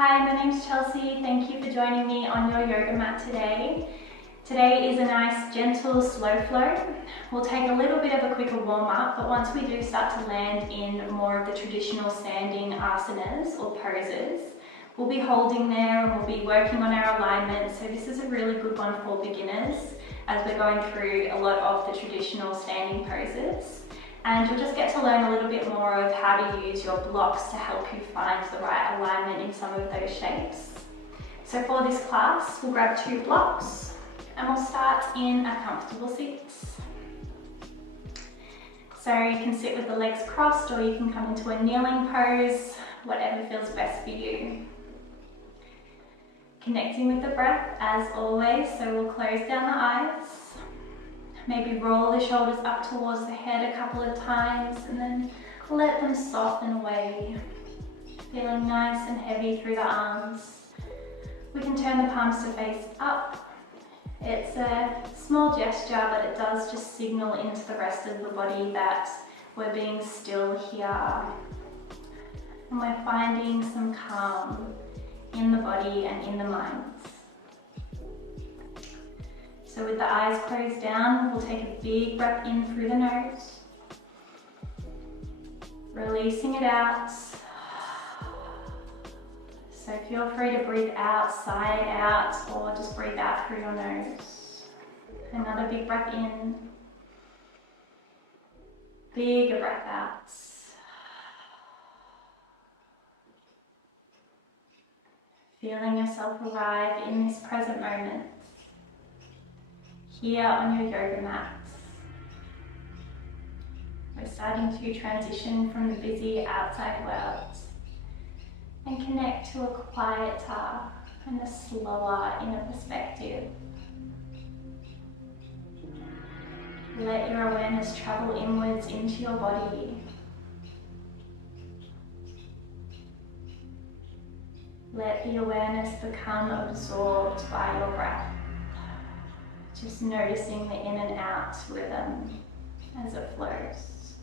Hi, my name's Chelsea. Thank you for joining me on your yoga mat today. Today is a nice, gentle, slow flow. We'll take a little bit of a quicker warm up, but once we do start to land in more of the traditional standing asanas or poses, we'll be holding there and we'll be working on our alignment. So this is a really good one for beginners as we're going through a lot of the traditional standing poses. And you'll just get to learn a little bit more of how to use your blocks to help you find the right alignment in some of those shapes. So for this class, we'll grab 2 blocks and we'll start in a comfortable seat. So you can sit with the legs crossed or you can come into a kneeling pose, whatever feels best for you. Connecting with the breath as always, so we'll close down the eyes. Maybe roll the shoulders up towards the head a couple of times and then let them soften away. Feeling nice and heavy through the arms. We can turn the palms to face up. It's a small gesture, but it does just signal into the rest of the body that we're being still here. And we're finding some calm in the body and in the mind. So with the eyes closed down, we'll take a big breath in through the nose, releasing it out. So feel free to breathe out, sigh it out, or just breathe out through your nose. Another big breath in, bigger breath out. Feeling yourself arrive in this present moment. Here on your yoga mat. We're starting to transition from the busy outside world and connect to a quieter and a slower inner perspective. Let your awareness travel inwards into your body. Let the awareness become absorbed by your breath. Just noticing the in and out rhythm as it flows.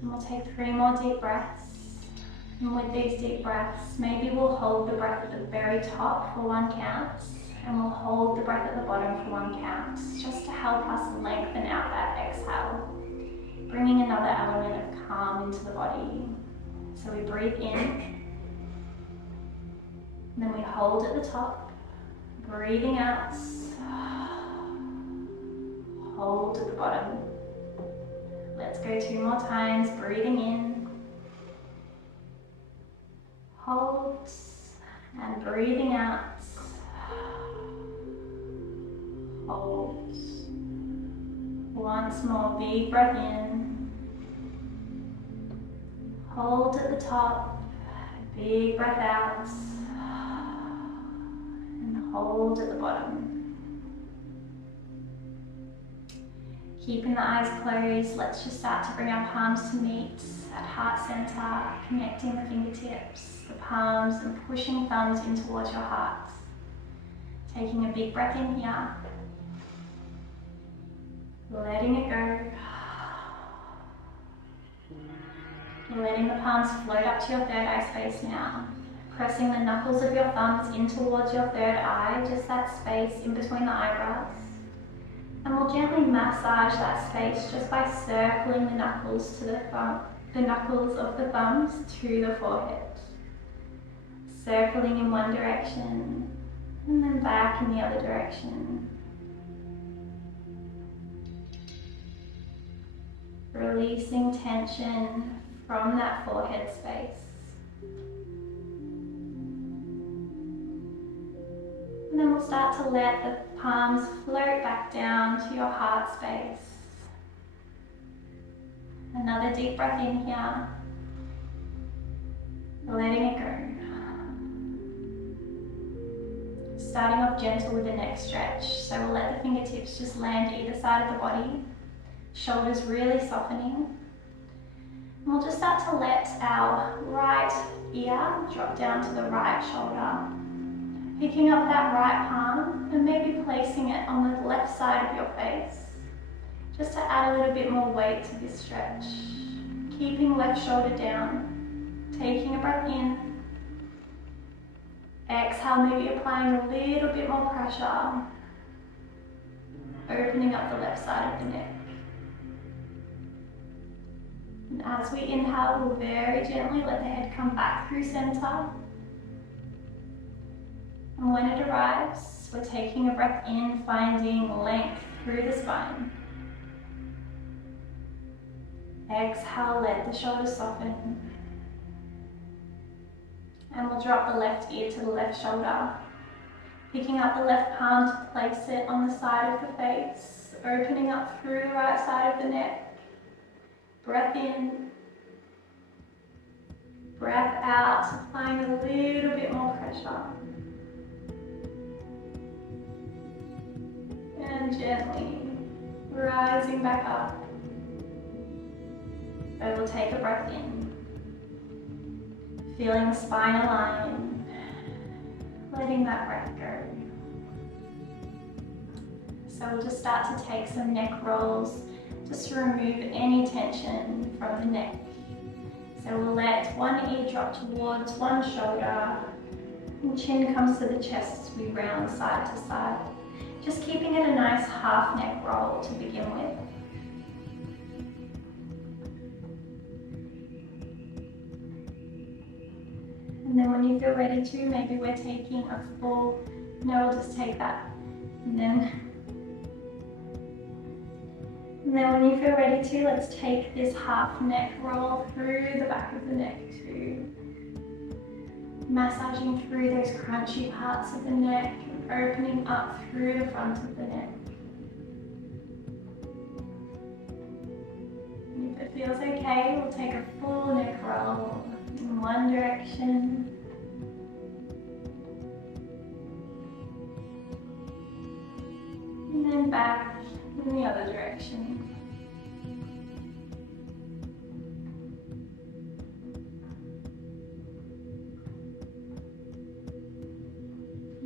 And we'll take 3 more deep breaths. And with these deep breaths, maybe we'll hold the breath at the very top for 1 count. And we'll hold the breath at the bottom for 1 count, just to help us lengthen out that exhale. Bringing another element of calm into the body. So we breathe in. Then we hold at the top, breathing out, hold at the bottom. Let's go 2 more times, breathing in, hold, and breathing out, hold. Once more, big breath in, hold at the top, big breath out, hold at the bottom. Keeping the eyes closed, let's just start to bring our palms to meet at heart center, connecting the fingertips, the palms, and pushing thumbs in towards your heart. Taking a big breath in here, letting it go. Letting the palms float up to your third eye space now. Pressing the knuckles of your thumbs in towards your third eye, just that space in between the eyebrows. And we'll gently massage that space just by circling the knuckles to the knuckles of the thumbs to the forehead. Circling in one direction and then back in the other direction. Releasing tension from that forehead space. And then we'll start to let the palms float back down to your heart space. Another deep breath in here. Letting it go. Starting off gentle with the neck stretch. So we'll let the fingertips just land either side of the body. Shoulders really softening. And we'll just start to let our right ear drop down to the right shoulder. Picking up that right palm and maybe placing it on the left side of your face. just to add a little bit more weight to this stretch. Keeping left shoulder down, taking a breath in. Exhale, maybe applying a little bit more pressure. Opening up the left side of the neck. And as we inhale, we'll very gently let the head come back through center. And when it arrives, we're taking a breath in, finding length through the spine. Exhale, let the shoulders soften. And we'll drop the left ear to the left shoulder. Picking up the left palm to place it on the side of the face, opening up through the right side of the neck. Breath in. Breath out, applying a little bit more pressure. And gently rising back up. So we'll take a breath in. Feeling the spine align. Letting that breath go. So we'll just start to take some neck rolls just to remove any tension from the neck. So we'll let one ear drop towards one shoulder and chin comes to the chest as we round side to side. Just keeping it a nice half neck roll to begin with. And then when you feel ready to, maybe we're taking a full, no, we'll just take that. And then when you feel ready to, let's take this half neck roll through the back of the neck too. Massaging through those crunchy parts of the neck, opening up through the front of the neck. And if it feels okay, we'll take a full neck roll in one direction. And then back in the other direction.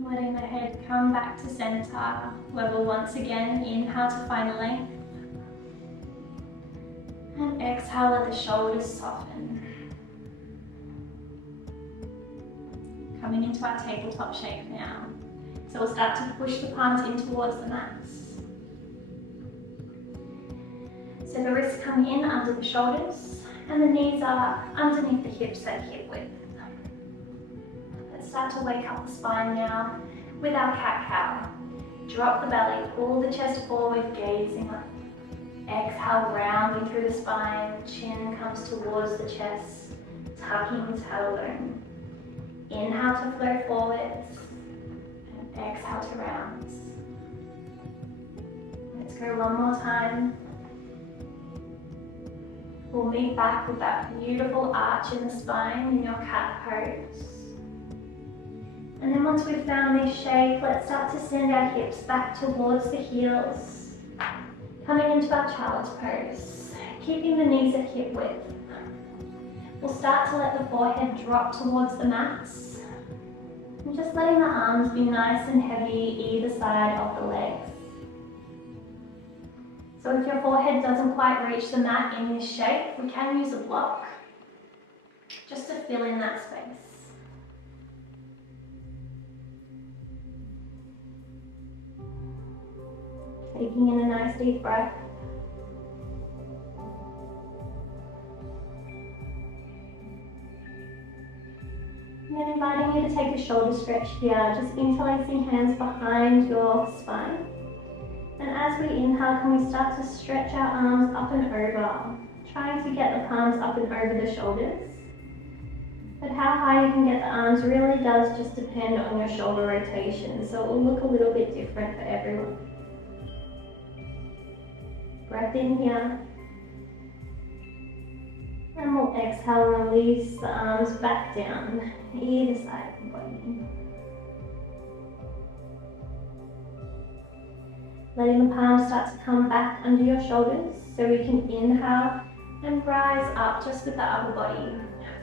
Letting the head come back to center. Level once again, inhale to find length. And exhale, let the shoulders soften. Coming into our tabletop shape now. So we'll start to push the palms in towards the mats. So the wrists come in under the shoulders and the knees are underneath the hips at hip width. Let's start to wake up the spine now with our cat-cow. Drop the belly, pull the chest forward, gazing up. Exhale, rounding through the spine, chin comes towards the chest, tucking the tailbone. Inhale to flow forwards, and exhale to rounds. Let's go one more time. We'll meet back with that beautiful arch in the spine in your cat pose. And then once we've found this shape, let's start to send our hips back towards the heels. Coming into our child's pose, keeping the knees at hip width. We'll start to let the forehead drop towards the mats. And just letting the arms be nice and heavy either side of the legs. So if your forehead doesn't quite reach the mat in this shape, we can use a block just to fill in that space. Taking in a nice deep breath. And then inviting you to take a shoulder stretch here, just interlacing hands behind your spine. And as we inhale, can we start to stretch our arms up and over, trying to get the palms up and over the shoulders. But how high you can get the arms really does just depend on your shoulder rotation, so it will look a little bit different for everyone. Breath in here. And we'll exhale and release the arms back down, either side of the body. Letting the palms start to come back under your shoulders so we can inhale and rise up just with the upper body.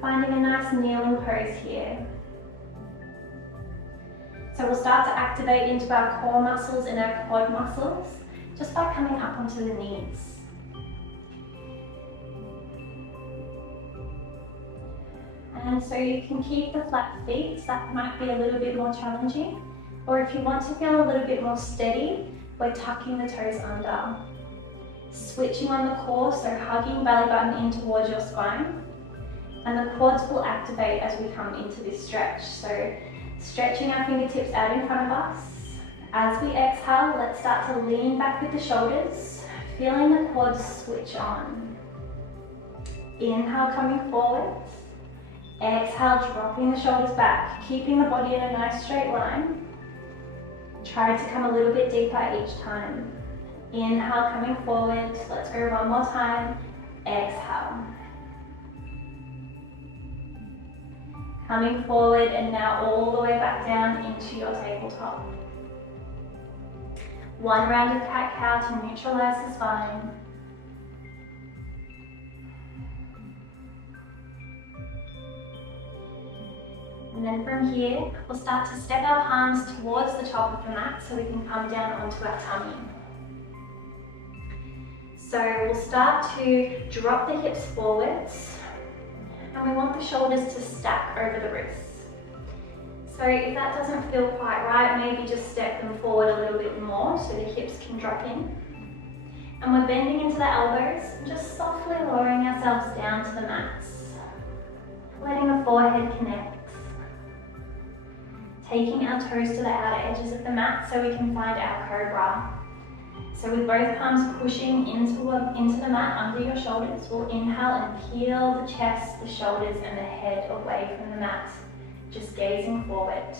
Finding a nice kneeling pose here. So we'll start to activate into our core muscles and our quad muscles just by coming up onto the knees. And so you can keep the flat feet, so that might be a little bit more challenging. Or if you want to feel a little bit more steady, we're tucking the toes under. Switching on the core, so hugging belly button in towards your spine. And the quads will activate as we come into this stretch. So stretching our fingertips out in front of us. As we exhale, let's start to lean back with the shoulders, feeling the quads switch on. Inhale, coming forward. Exhale, dropping the shoulders back, keeping the body in a nice straight line. Try to come a little bit deeper each time. Inhale, coming forward. Let's go one more time. Exhale. Coming forward, and now all the way back down into your tabletop. One round of cat-cow to neutralize the spine. And then from here, we'll start to step our palms towards the top of the mat so we can come down onto our tummy. So we'll start to drop the hips forwards, and we want the shoulders to stack over the wrists. So if that doesn't feel quite right, maybe just step them forward a little bit more so the hips can drop in. And we're bending into the elbows, just softly lowering ourselves down to the mats. Letting the forehead connect. Taking our toes to the outer edges of the mat so we can find our cobra. So with both palms pushing into the mat under your shoulders, we'll inhale and peel the chest, the shoulders and the head away from the mat. Just gazing forward.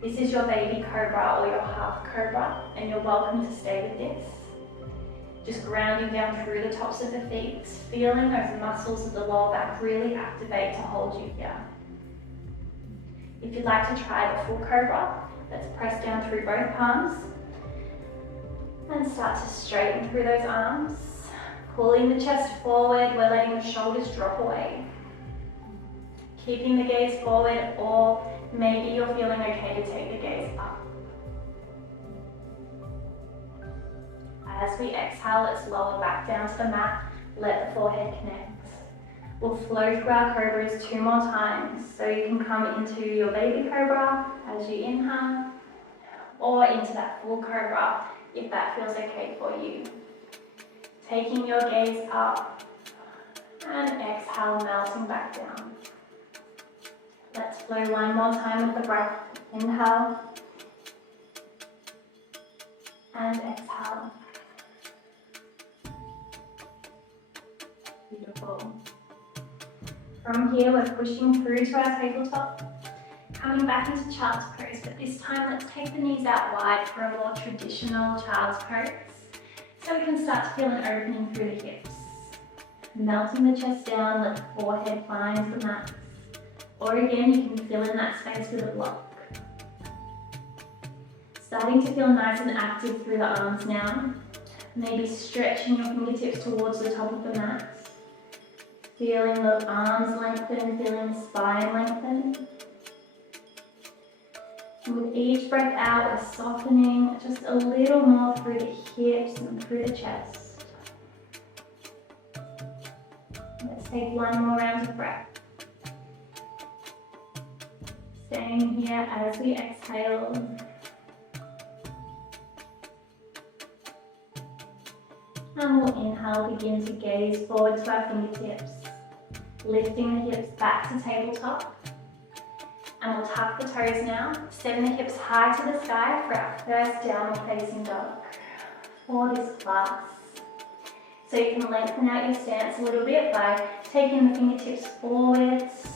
This is your baby cobra or your half cobra, and you're welcome to stay with this. Just grounding down through the tops of the feet, feeling those muscles of the lower back really activate to hold you here. If you'd like to try the full cobra, let's press down through both palms and start to straighten through those arms. Pulling the chest forward, we're letting the shoulders drop away. Keeping the gaze forward, or maybe you're feeling okay to take the gaze up. As we exhale, let's lower back down to the mat, let the forehead connect. We'll flow through our cobras 2 more times, so you can come into your baby cobra as you inhale, or into that full cobra if that feels okay for you. Taking your gaze up, and exhale, melting back down. Let's flow one more time with the breath. Inhale, and exhale. Beautiful. From here, we're pushing through to our tabletop, coming back into child's pose, but this time let's take the knees out wide for a more traditional child's pose, so we can start to feel an opening through the hips. Melting the chest down, let the forehead find the mat, or again, you can fill in that space with a block. Starting to feel nice and active through the arms now, maybe stretching your fingertips towards the top of the mat. Feeling the arms lengthen, feeling the spine lengthen. And with each breath out, we're softening just a little more through the hips and through the chest. Let's take one more round of breath. Staying here as we exhale. And we'll inhale, begin to gaze forward to our fingertips. Lifting the hips back to tabletop. And we'll tuck the toes now. Send the hips high to the sky for our first downward facing dog for this class. So you can lengthen out your stance a little bit by taking the fingertips forwards,